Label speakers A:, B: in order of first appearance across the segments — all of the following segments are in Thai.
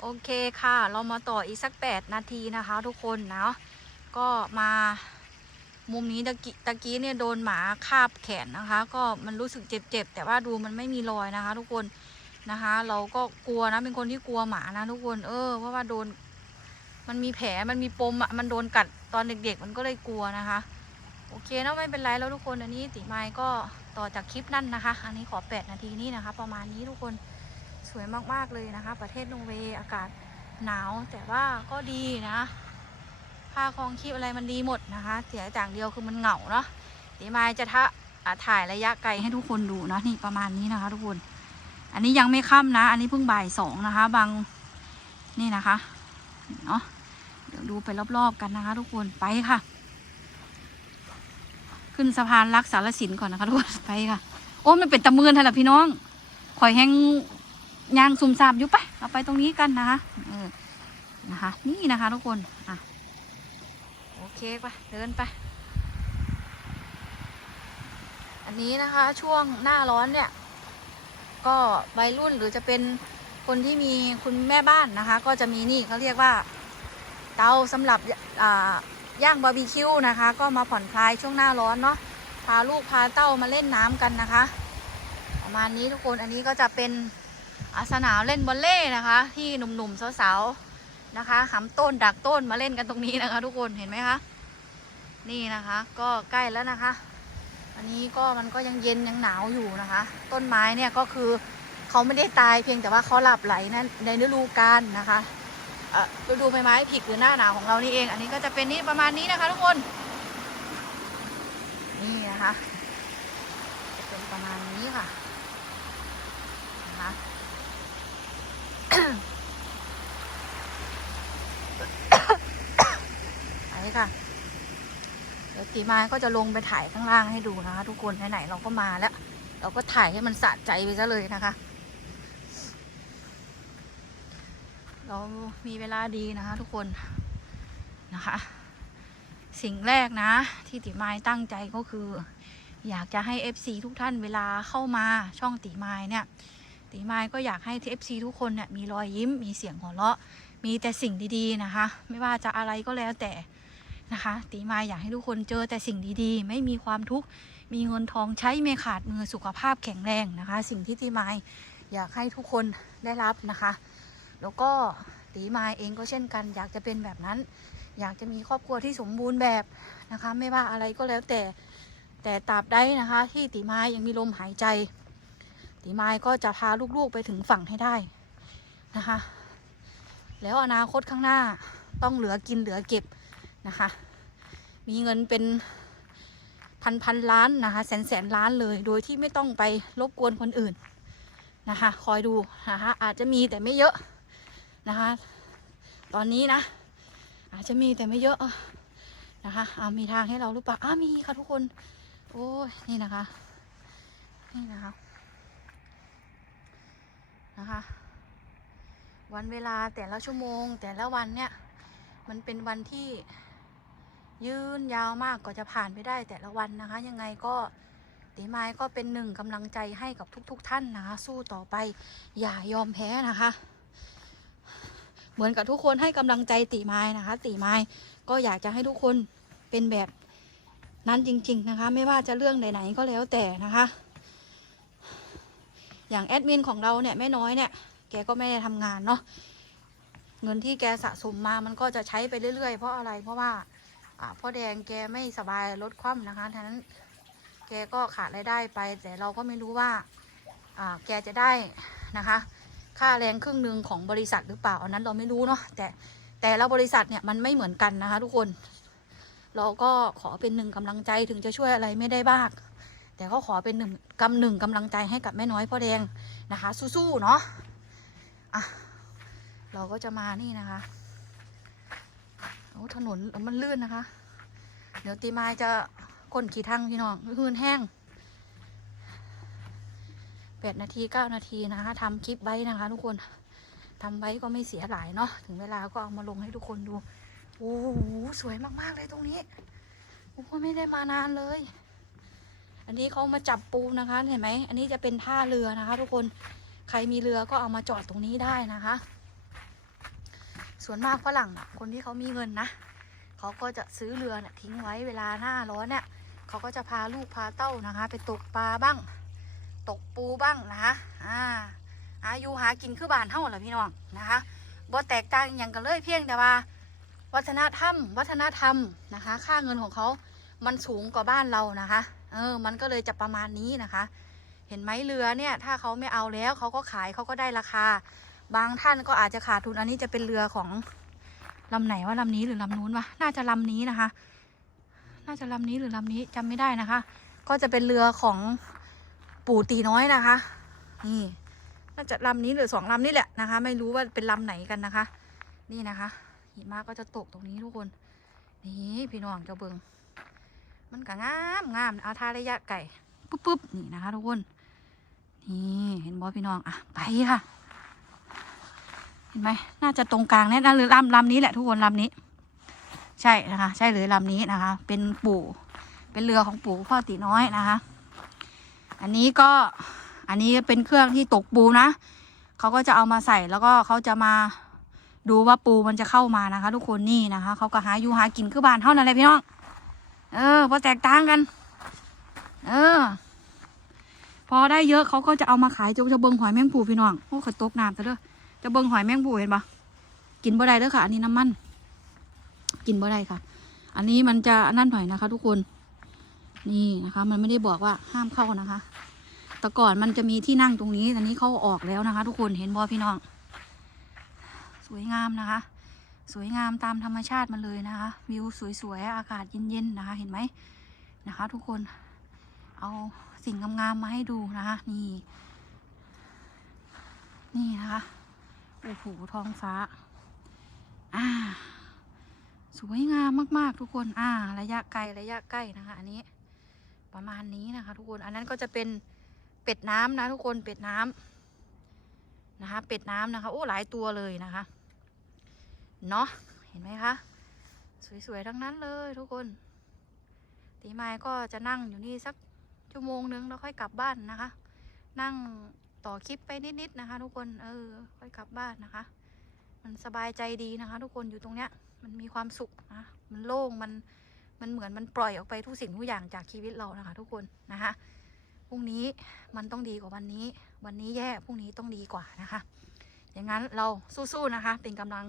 A: โอเคค่ะ เรามาต่ออีกสักแปดนาทีนะคะ ทุกคนเนาะก็มามุมนี้ตะกี้ตะกี้เนี่ยโดนหมาคาบแขนนะคะ ก็มันรู้สึกเจ็บๆแต่ว่าดูมันไม่มีรอยนะคะ ทุกคนนะคะ เราก็กลัวนะเป็นคนที่กลัวหมานะ ทุกคนเออเพราะว่าโดน มันมีแผลมันมีปมอะมันโดนกัดตอนเด็กๆ มันก็เลยกลัวนะคะ โอเคนะไม่เป็นไรแล้วทุกคนอันนี้ติไมายก็ต่อจากคลิปนั่นนะคะ อันนี้ขอแปดนาทีนี้นะคะ ประมาณนี้ทุกคน วยมากๆเลยนะคะ ประเทศนอร์เวย์อากาศหนาวแต่ว่าก็ดีนะค่าครองชีพอะไรมันดีหมดนะคะเสียอย่างเดียวคือมันเหงาเนาะติไมายจะทะถ่ายระยะไกลให้ทุกคนดูนะนี่ประมาณนี้นะคะ ทุกคน อันนี้ยังไม่ค่ำนะ อันนี้เพิ่งบ่ายสองนะคะ บางนี่นะคะเนาะเดี๋ยวดูไปรอบๆกันนะคะ ทุกคนไปค่ะ ขึ้นสะพานรักสารสินก่อนนะคะทุกคนไปค่ะ โอ้มันเป็นตะเมือนท่านละพี่น้องข่อยแห้ง ยางซุ่มซามอยู่ไปเราไปตรงนี้กันนะคะเออนะคะ นี่นะคะทุกคนอะโอเคไปเดินไป อันนี้นะคะช่วงหน้าร้อนเนี่ย ก็วัยรุ่นหรือจะเป็นคนที่มีคุณแม่บ้านนะคะ ก็จะมีนี่เขาเรียกว่า เตาสำหรับอ่าย่างบาร์บีคิวนะคะ ก็มาผ่อนคลายช่วงหน้าร้อนเนาะพาลูกพาเต้ามาเล่นน้ำกันนะคะ ประมาณนี้ทุกคนอันนี้ก็จะเป็น สนามเล่นบอลเล่นะคะ ที่หนุ่มๆสาวๆนะคะหำต้นดักต้นมาเล่นกันตรงนี้นะคะ ทุกคนเห็นไหมคะนี่นะคะ ก็ใกล้แล้วนะคะ อันนี้ก็มันก็ยังเย็นยังหนาวอยู่นะคะ ต้นไม้เนี่ยก็คือเขาไม่ได้ตายเพียงแต่ว่าเขาหลับไหลนะในฤดูกาลนะคะเออฤดูใบไม้ผลิหรือหน้าหนาวของเรานี่เอง อันนี้ก็จะเป็นนี่ประมาณนี้นะคะ ทุกคน นี่นะคะจะเป็นประมาณนี้ค่ะ ไป ค่ะเดี๋ยวตีไม้ก็จะลงไปถ่ายข้างล่างให้ดูนะคะ ทุกคนไหนๆเราก็มาแล้ว เราก็ถ่ายให้มันสะใจไปซะเลยนะคะ เรามีเวลาดีนะคะ ทุกคนนะคะ สิ่งแรกนะ ที่ติมายตั้งใจก็คือ อยากจะให้ FC ทุกท่านเวลาเข้ามาช่องติมายเนี่ยติมายก็อยากให้ FC ทุกคนเนี่ยมีรอยยิ้มมีเสียงหัวเราะ มีแต่สิ่งดีๆนะคะ ไม่ว่าจะอะไรก็แล้วแต่ นะคะติมายอยากให้ทุกคนเจอแต่สิ่งดีๆ ไม่มีความทุกข์มีเงินทองใช้ไม่ขาดมือสุขภาพแข็งแรงนะคะ สิ่งที่ติมายอยากให้ทุกคนได้รับนะคะ แล้วก็ตีมายเองก็เช่นกัน อยากจะเป็นแบบนั้น อยากจะมีครอบครัวที่สมบูรณ์แบบนะคะ ไม่ว่าอะไรก็แล้วแต่แต่ตราบใดนะคะ ที่ตีมายยังมีลมหายใจ ตีมายก็จะพาลูกๆไปถึงฝั่งให้ได้นะคะ แล้วอนาคตข้างหน้าต้องเหลือกินเหลือเก็บ นะคะ มีเงินเป็นพันพันล้านนะคะ แสนแสนล้านเลย โดยที่ไม่ต้องไปรบกวนคนอื่นนะคะ คอยดูนะคะอาจจะมีแต่ไม่เยอะนะคะ ตอนนี้นะ อาจจะมีแต่ไม่เยอะนะคะอามีทางให้เราหรือเปล่าอ้ามีค่ะทุกคน โอ้ยนี่นะคะ นี่นะคะนะคะ วันเวลาแต่ละชั่วโมงแต่ละวันเนี่ย มันเป็นวันที่ ยืนยาวมากกว่าจะผ่านไปได้แต่ละวันนะคะ ยังไงก็ตีไม้ก็เป็นหนึ่งกำลังใจให้กับทุกๆท่านนะคะ สู้ต่อไปอย่ายอมแพ้นะคะ เหมือนกับทุกคนให้กำลังใจตีไม้นะคะ ตีไม้ก็อยากจะให้ทุกคนเป็นแบบนั้นจริง ๆนะคะ ไม่ว่าจะเรื่องไหนๆก็แล้วแต่นะคะ อย่างแอดมินของเราเนี่ยแม่น้อยเนี่ย แกก็ไม่ได้ทำงานเนาะเงินที่แกสะสมมามันก็จะใช้ไปเรื่อยๆ เพราะอะไรเพราะว่า พ่อแดงแกไม่สบายลดความนะคะฉะนั้นแกก็ขาดรายได้ไป แต่เราก็ไม่รู้ว่าอ่าแกจะได้นะคะ ค่าแรงครึ่งหนึ่งของบริษัทหรือเปล่าอันนั้นเราไม่รู้เนาะแต่แต่ละบริษัทเนี่ยมันไม่เหมือนกันนะคะ ทุกคน เราก็ขอเป็นหนึ่งกำลังใจถึงจะช่วยอะไรไม่ได้บ้างแต่ก็ขอเป็นหนึ่งกำหนึ่งกำลังใจให้กับแม่น้อยพ่อแดงนะคะ สู้ๆเนาะอะเราก็จะมานี่นะคะ โอ้ถนนมันลื่นนะคะ เดี๋ยวตีมายจะก้นขี่ทางพี่น้องลื่นแห้งแปดนาทีเก้านาทีนะคะทำคลิปไว้นะคะ ทุกคนทำไว้ก็ไม่เสียหลายเนาะถึงเวลาก็เอามาลงให้ทุกคนดูโอ้โหสวยมากๆเลยตรงนี้โอ้โหไม่ได้มานานเลย อันนี้เขามาจับปูนะคะเห็นไหมอันนี้จะเป็นท่าเรือนะคะ ทุกคนใครมีเรือก็เอามาจอดตรงนี้ได้นะคะ ส่วนมากฝรั่งน่ะคนที่เขามีเงินนะเขาก็จะซื้อเรือเนี่ยทิ้งไว้เวลาหน้าร้อนเนี่ยเขาก็จะพาลูกพาเต้านะคะ ไปตกปลาบ้าง ตกปูบ้างนะคะอ่าอายุหากินคือบานเท่าเหรอพี่น้องนะคะบ่แตกต่างอย่างกันเลยเพียงแต่ว่า วัฒนธรรม วัฒนธรรมนะคะ ค่าเงินของเขามันสูงกว่าบ้านเรานะคะ เออ มันก็เลยจะประมาณนี้นะคะ เห็นไหมเรือเนี่ย ถ้าเขาไม่เอาแล้วเขาก็ขายเขาก็ได้ราคา บางท่านก็อาจจะขาดทุนอันนี้จะเป็นเรือของลำไหนว่าลำนี้หรือลำนู้นวะน่าจะลำนี้นะคะ น่าจะลำนี้หรือลำนี้จำไม่ได้นะคะ ก็จะเป็นเรือของปู่ตีน้อยนะคะ นี่น่าจะลำนี้หรือสองลำนี่แหละนะคะ ไม่รู้ว่าเป็นลำไหนกันนะคะ นี่นะคะหิมะก็จะตกตรงนี้ทุกคน นี่พี่น้องเจ้าเบิงมันก็งามงามเอาท่าระยะไก่ปุ๊บปุ๊บนี่นะคะทุกคน นี่เห็นบอพี่น้องอะไปค่ะ ห็นไหมน่าจะตรงกลางเนี่นะหรือลำลำนี้แหละทุกคนลำนี้ ใช่นะคะ ใช่เลยลำนี้นะคะ เป็นปู่ เป็นเรือของปู่พ่อตีน้อยนะคะ อันนี้ก็อันนี้เป็นเครื่องที่ตกปูนะเขาก็จะเอามาใส่แล้วก็เขาจะมาดูว่าปูมันจะเข้ามานะคะ ทุกคนนี่นะคะเขาก็หาอยู่หากินคือบ้านเท่านั้นแหละพี่น้อง เออพอแตกต่างกัน เออ พอได้เยอะเขาก็จะเอามาขายจะจะเบิงหอยแมงปูพี่น้องโอ้ขตกน้ำซะเด้อ จะเบิงหอยแมงปูเห็นปะกินบ่ได้เด้อค่ะ อันนี้น้ำมัน กินบ่ได้ค่ะ อันนี้มันจะนั่นหน่อยนะคะ ทุกคน นี่นะคะ มันไม่ได้บอกว่าห้ามเข้านะคะ แต่ก่อนมันจะมีที่นั่งตรงนี้ตอนนี้เขาออกแล้วนะคะ ทุกคนเห็นบอพี่น้อง สวยงามนะคะ สวยงามตามธรรมชาติมาเลยนะคะ วิวสวยๆอากาศเย็นๆนะคะ เห็นไหมนะคะ ทุกคนเอาสิ่งงามๆมาให้ดูนะคะ นี่ นี่นะคะ โอ้โหท้องฟ้า อ่า สวยงามมาก ๆ ทุกคน อ่า ระยะไกลระยะใกล้นะคะ อันนี้ ประมาณนี้นะคะ ทุกคน อันนั้นก็จะเป็นเป็ดน้ำนะ ทุกคน เป็ดน้ำนะคะ เป็ดน้ำนะคะ โอ้ หลายตัวเลยนะคะ เนาะ เห็นไหมคะ สวย ๆ ทั้งนั้นเลยทุกคน ตีไม้ก็จะนั่งอยู่นี่สักชั่วโมงนึงแล้วค่อยกลับบ้านนะคะ นั่ง ต่อคลิปไปนิดๆนะคะ ทุกคน เออ ค่อยกลับบ้านนะคะ มันสบายใจดีนะคะ ทุกคนอยู่ตรงเนี้ย มันมีความสุขนะ มันโล่ง มัน มันเหมือนมันปล่อยออกไปทุกสิ่งทุกอย่างจากชีวิตเรานะคะ ทุกคนนะคะ พรุ่งนี้มันต้องดีกว่าวันนี้ วันนี้แย่ พรุ่งนี้ต้องดีกว่านะคะ อย่างนั้นเราสู้ๆนะคะ เป็นกำลัง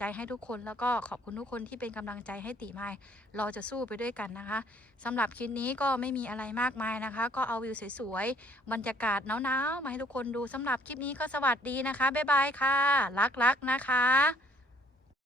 A: ใจให้ทุกคนแล้วก็ขอบคุณทุกคนที่เป็นกำลังใจให้ตีไม้เราจะสู้ไปด้วยกันนะคะสำหรับคลิปนี้ก็ไม่มีอะไรมากมายนะคะ ก็เอาวิวสวยๆบรรยากาศหนาวๆมาให้ทุกคนดูสำหรับคลิปนี้ก็สวัสดีนะคะบ๊ายบายค่ะ รักๆนะคะ